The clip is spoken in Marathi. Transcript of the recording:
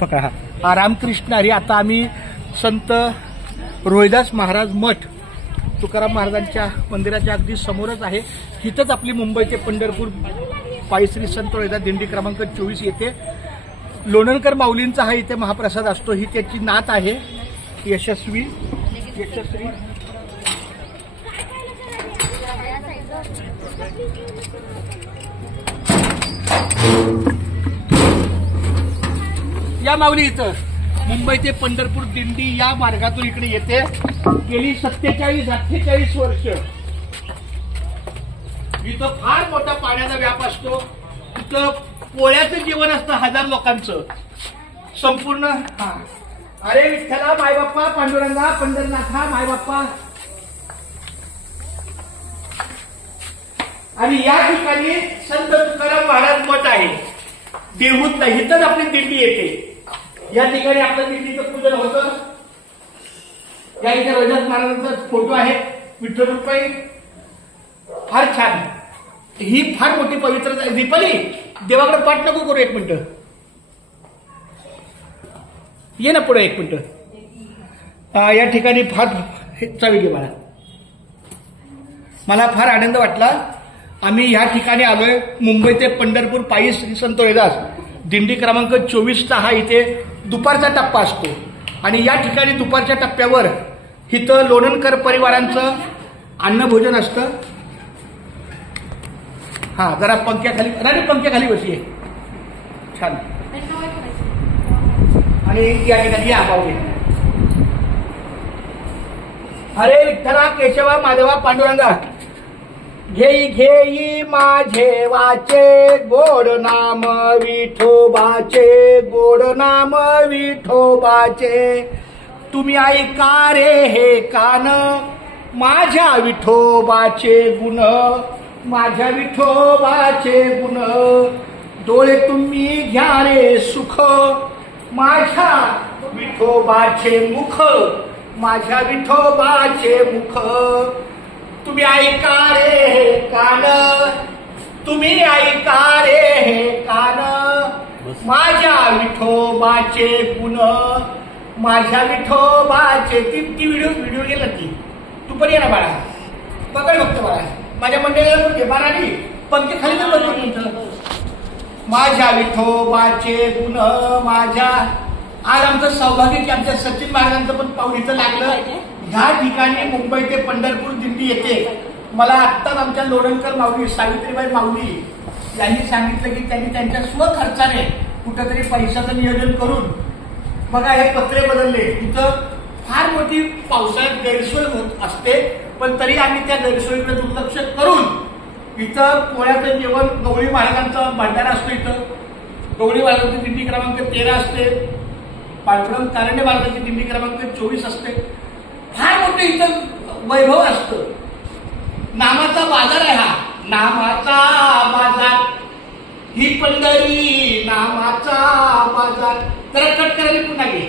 पकडा हा रामकृष्ण हरी. आता आम्ही संत रोहिदास महाराज मठ तुकाराम महाराजांच्या मंदिराच्या अगदी समोरच आहे. इथंच आपली मुंबई ते पंढरपूर पायी श्री संत रोहिदास दिंडी क्रमांक 24 येते. लोणंदकर माऊलींचा हा इथे महाप्रसाद असतो. ही त्याची नात आहे यशस्वी. या माऊली इथं मुंबई ते पंढरपूर दिंडी या मार्गातून इकडे येते. गेली 47-48 वर्ष इथं फार मोठा पाण्याचा व्याप असतो. इथं पोळ्याचं जेवण असतं 1000 लोकांचं संपूर्ण. अरे विठ्ठला मायबाप्पा, पांडुरंगा, पंढरनाथा मायबाप्पा. आणि या ठिकाणी संत तुकाराम महाराज मठ आहे देहूतला. इथंच आपली दिंडी येते. या ठिकाणी आपलं दिंडीचं पूजन होतं. या इथे रोहिदास महाराजांचा फोटो आहे. विठ्ठल रुपये फार छान. ही फार मोठी पवित्रता. दीपाली देवाकडे पाठ नको करू. 1 मिनिट ये ना पुढे 1 मिनिट. या ठिकाणी फार चावी घे. मला फार आनंद वाटला. आम्ही ह्या ठिकाणी आलोय मुंबई ते पंढरपूर पायी श्री संत रोहिदास दिंडी क्रमांक 24चा हा इथे दुपारचा टप्पा असतो. आणि या ठिकाणी दुपारच्या टप्प्यावर इथं लोणंदकर परिवारांचं अन्नभोजन असतं. हा जरा पंख्याखाली राणी, पंख्याखाली बसली छान. आणि या ठिकाणी या पाहुणे. हरे विठ्ठला केशवा माधवा पांडुरंगा. घेई घेई माझे वाचे गोड नाम विठोबाचे, गोड नाम विठोबाचे. तुम्ही ऐका रे हे कान माझ्या विठोबाचे गुण, माझ्या विठोबाचे गुण. डोळे तुम्ही घ्या रे सुख माझ्या विठोबाचे मुख, माझ्या विठोबाचे मुख. तुम्ही ऐका रे हे कान, तुम्ही ऐका रे हे कान माझ्या विठोबाचे गुण, माझ्या विठोबाचे. ती व्हिडिओ गेला ती. तू पण ये ना बाळा, बघा बघतो बाळा. माझ्या मंडळीला पण घे बाळानी. पंखे खाली पण बघतो. माझ्या विठोबाचे गुण माझ्या. आज आमचं सौभाग्य की आमच्या सचिन महाराजांचं पण पाऊलीचं लागलं. ह्या ठिकाणी मुंबई ते पंढरपूर दिंडी येते. मला आत्ताच आमच्या लोणंदकर माऊली सावित्रीबाई माऊली यांनी सांगितलं की त्यांनी त्यांच्या स्वखर्चाने कुठंतरी पैशाचं नियोजन करून बघा हे पत्रे बदलले. इथं फार मोठी पावसाळ्यात गैरसोय होत असते, पण तरी आम्ही त्या गैरसोयीकडे दुर्लक्ष करून इथं पोळ्याचं जेवण. गवळी महाराजांचा भंडारा असतो. इथं गवळी महाराजांची दिंडी क्रमांक 13 असते. पांडुरंग कारंडे महाराजांची दिंडी क्रमांक 24 असते. फार मोठं इथं वैभव असतं. नामाचा बाजार आहे हा. नामाचा बाजार ही पंढरी नामाचा बाजार. जरा कट करायला पुन्हा घे.